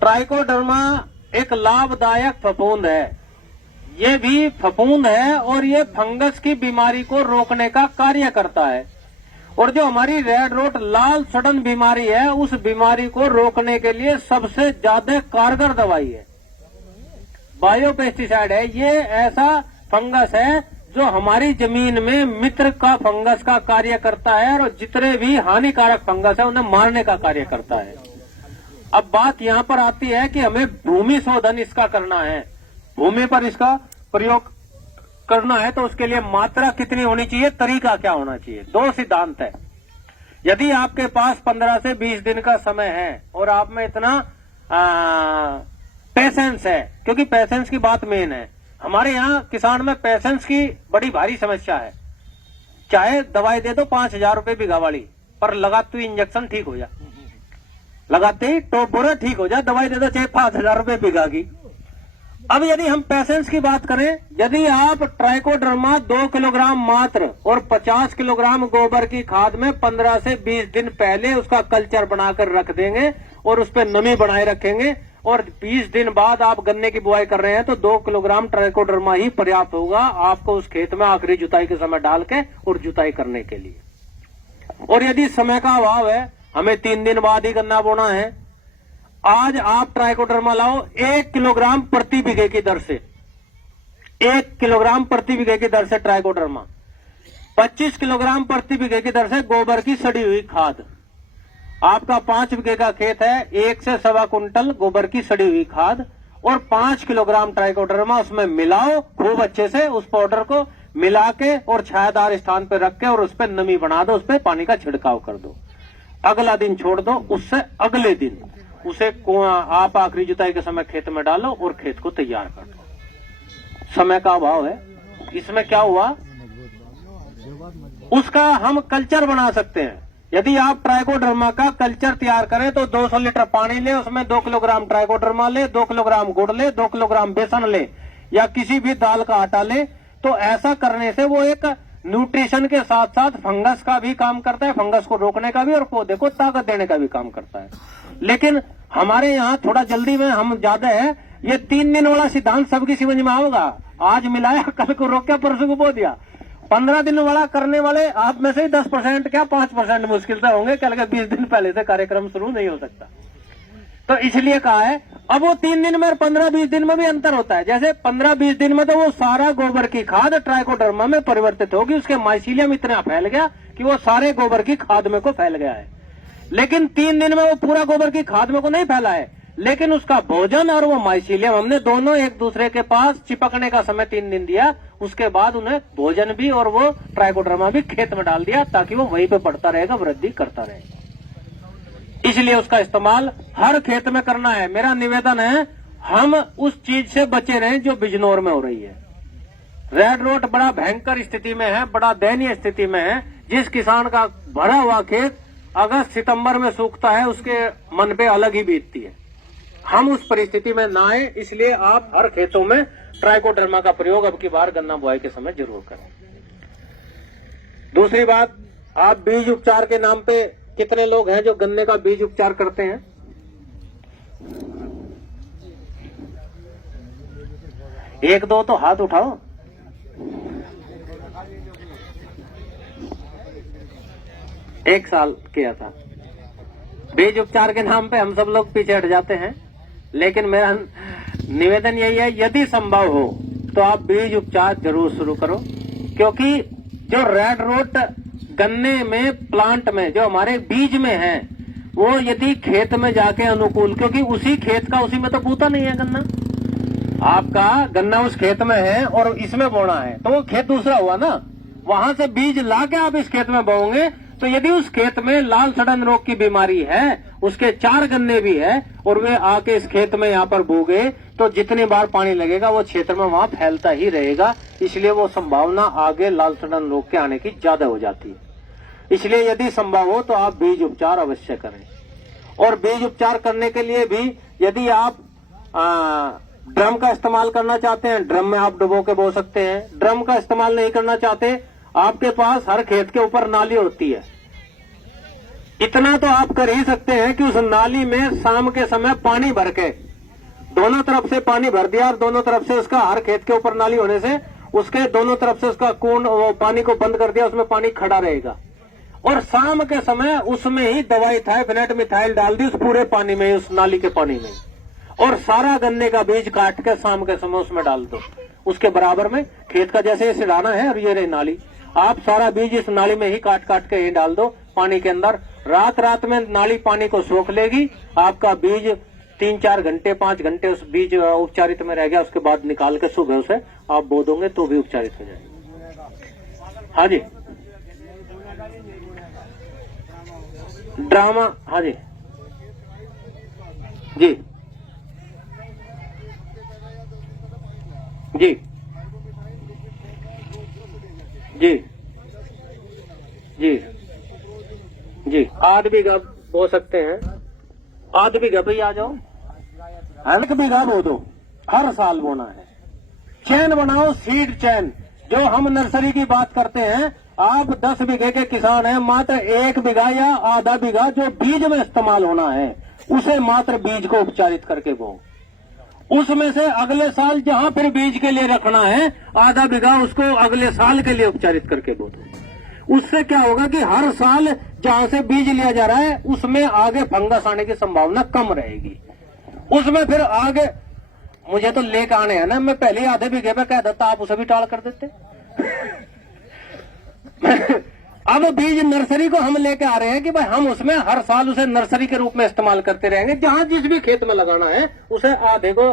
Trichoderma एक लाभदायक फफूंद है। ये भी फफूंद है और ये फंगस की बीमारी को रोकने का कार्य करता है। और जो हमारी रेड रोट लाल सड़न बीमारी है, उस बीमारी को रोकने के लिए सबसे ज्यादा कारगर दवाई है, बायोपेस्टिसाइड है। ये ऐसा फंगस है जो हमारी जमीन में मित्र का फंगस का कार्य करता है और जितने भी हानिकारक फंगस है उन्हें मारने का कार्य करता है। अब बात यहाँ पर आती है कि हमें भूमि शोधन इसका करना है, भूमि पर इसका प्रयोग करना है, तो उसके लिए मात्रा कितनी होनी चाहिए, तरीका क्या होना चाहिए। दो सिद्धांत है। यदि आपके पास 15 से 20 दिन का समय है और आप में इतना पेशेंस है, क्योंकि पेशेंस की बात मेन है। हमारे यहाँ किसान में पेशेंस की बड़ी भारी समस्या है। चाहे दवाई दे दो 5,000 रुपए बीघा वाली, पर लगाते ही इंजेक्शन ठीक हो जाए, लगाते ही टोप बोरा ठीक हो जाए, दवाई दे दो चाहे 5,000 रुपए बीघा की। अब यदि हम पेशेंस की बात करें, यदि आप ट्राइकोडर्मा 2 किलोग्राम मात्र और 50 किलोग्राम गोबर की खाद में 15 से 20 दिन पहले उसका कल्चर बनाकर रख देंगे और उस पर नमी बनाए रखेंगे और 20 दिन बाद आप गन्ने की बुआई कर रहे हैं, तो 2 किलोग्राम ट्राइकोडर्मा ही पर्याप्त होगा आपको उस खेत में आखिरी जुताई के समय डाल के और जुताई करने के लिए। और यदि समय का अभाव है, हमें 3 दिन बाद ही गन्ना बोना है, आज आप ट्राइकोडर्मा लाओ 1 किलोग्राम प्रति बीघे की दर से, 1 किलोग्राम प्रति बीघे की दर से ट्राइकोडर्मा, 25 किलोग्राम प्रति बीघे की दर से गोबर की सड़ी हुई खाद। आपका 5 बीघे का खेत है, 1 से 1.25 कुंटल गोबर की सड़ी हुई खाद और 5 किलोग्राम ट्राइकोडर्मा उसमें मिलाओ खूब अच्छे से, उस पाउडर को मिला के और छायादार स्थान पर रख के और उस पर नमी बना दो, उस पर पानी का छिड़काव कर दो। अगला दिन छोड़ दो, उससे अगले दिन उसे आप आखिरी जुताई के समय खेत में डालो और खेत को तैयार कर दो। समय का अभाव है, इसमें क्या हुआ, उसका हम कल्चर बना सकते हैं। यदि आप ट्राइकोडर्मा का कल्चर तैयार करें तो 200 लीटर पानी ले, उसमें 2 किलोग्राम ट्राइकोडर्मा ले, 2 किलोग्राम गुड़ ले, 2 किलोग्राम बेसन ले या किसी भी दाल का आटा ले। तो ऐसा करने से वो एक न्यूट्रिशन के साथ साथ फंगस का भी काम करता है, फंगस को रोकने का भी और पौधे को ताकत देने का भी काम करता है। लेकिन हमारे यहाँ थोड़ा जल्दी में हम ज्यादा है, ये 3 दिन वाला सिद्धांत सबकी समझ में आओगा। आज मिलाया, कल को रोका, परसों को बो दिया। 15 दिन वाला करने वाले आप में से 10% क्या 5% मुश्किल से होंगे, कल के 20 दिन पहले से कार्यक्रम शुरू नहीं हो सकता। तो इसलिए कहा है, अब वो 3 दिन में और 15-20 दिन में भी अंतर होता है। जैसे 15-20 दिन में तो वो सारा गोबर की खाद ट्राइकोडर्मा में परिवर्तित होगी, उसके माइसीलियम इतना फैल गया कि वो सारे गोबर की खाद में को फैल गया है। लेकिन 3 दिन में वो पूरा गोबर की खाद में को नहीं फैला है, लेकिन उसका भोजन और वो माइसीलियम हमने दोनों एक दूसरे के पास चिपकने का समय 3 दिन दिया। उसके बाद उन्हें भोजन भी और वो ट्राइकोडर्मा भी खेत में डाल दिया ताकि वो वहीं पे पड़ता रहेगा, वृद्धि करता रहेगा। इसलिए उसका इस्तेमाल हर खेत में करना है। मेरा निवेदन है, हम उस चीज से बचे रहें जो बिजनौर में हो रही है। रेड रोट बड़ा भयंकर स्थिति में है, बड़ा दयनीय स्थिति में है। जिस किसान का भरा हुआ खेत अगस्त सितंबर में सूखता है, उसके मन पे अलग ही बीतती है। हम उस परिस्थिति में ना आए, इसलिए आप हर खेतों में ट्राइकोडर्मा का प्रयोग अब की बार गन्ना बुआई के समय जरूर करें। दूसरी बात, आप बीज उपचार के नाम पे कितने लोग हैं जो गन्ने का बीज उपचार करते हैं? एक दो तो हाथ उठाओ। एक साल किया था। बीज उपचार के नाम पे हम सब लोग पीछे हट जाते हैं, लेकिन मेरा निवेदन यही है, यदि संभव हो तो आप बीज उपचार जरूर शुरू करो। क्योंकि जो रेड रोट गन्ने में प्लांट में जो हमारे बीज में है, वो यदि खेत में जाके अनुकूल, क्योंकि उसी खेत का उसी में तो बूता नहीं है गन्ना, आपका गन्ना उस खेत में है और इसमें बोना है, तो वो खेत दूसरा हुआ ना। वहां से बीज लाके आप इस खेत में बोओगे, तो यदि उस खेत में लाल सड़न रोग की बीमारी है, उसके 4 गन्ने भी है और वे आके इस खेत में यहाँ पर बो गए, तो जितनी बार पानी लगेगा वो क्षेत्र में वहां फैलता ही रहेगा। इसलिए वो संभावना आगे लाल सड़न रोग के आने की ज्यादा हो जाती है। इसलिए यदि संभव हो तो आप बीज उपचार अवश्य करें। और बीज उपचार करने के लिए भी यदि आप ड्रम का इस्तेमाल करना चाहते हैं, ड्रम में आप डुबो के बो सकते हैं। ड्रम का इस्तेमाल नहीं करना चाहते, आपके पास हर खेत के ऊपर नाली होती है, इतना तो आप कर ही सकते हैं कि उस नाली में शाम के समय पानी भर के दोनों तरफ से पानी भर दिया और दोनों तरफ से उसका, हर खेत के ऊपर नाली होने से उसके दोनों तरफ से उसका कून पानी को बंद कर दिया, उसमें पानी खड़ा रहेगा। और शाम के समय उसमें ही दवाई थाइफेनेट मिथाइल डाल दी उस पूरे पानी में, उस नाली के पानी में, और सारा गन्ने का बीज काट के शाम के समय उसमें डाल दो। उसके बराबर में खेत का जैसे सिराना है और ये रही नाली, आप सारा बीज इस नाली में ही काट काट के ही डाल दो पानी के अंदर। रात रात में नाली पानी को सोख लेगी, आपका बीज 3-4 घंटे 5 घंटे उस बीज उपचारित में रह गया, उसके बाद निकाल के सुबह उसे आप बो दोगे तो भी उपचारित हो जाएगा। हाँ जी, ड्रामा, हाँ जी जी जी जी जी जी। आध बीघा बो सकते हैं, आध बीघा भाई आ जाओ, 1 बीघा बो दो, हर साल बोना है। चैन बनाओ, सीड चैन, जो हम नर्सरी की बात करते हैं। आप 10 बीघे के किसान हैं, मात्र 1 बीघा या आधा बीघा जो बीज में इस्तेमाल होना है उसे मात्र बीज को उपचारित करके बो। उसमें से अगले साल जहां फिर बीज के लिए रखना है आधा बीघा, उसको अगले साल के लिए उपचारित करके बो दो। उससे क्या होगा कि हर साल जहां से बीज लिया जा रहा है उसमें आगे फंगस आने की संभावना कम रहेगी। उसमें फिर आगे मुझे तो लेकर आने हैं ना, मैं पहले आधे बीघे पे कह देता, आप उसे भी टाल कर देते। अब बीज नर्सरी को हम लेके आ रहे हैं कि भाई हम उसमें हर साल उसे नर्सरी के रूप में इस्तेमाल करते रहेंगे। जहां जिस भी खेत में लगाना है उसे आधे को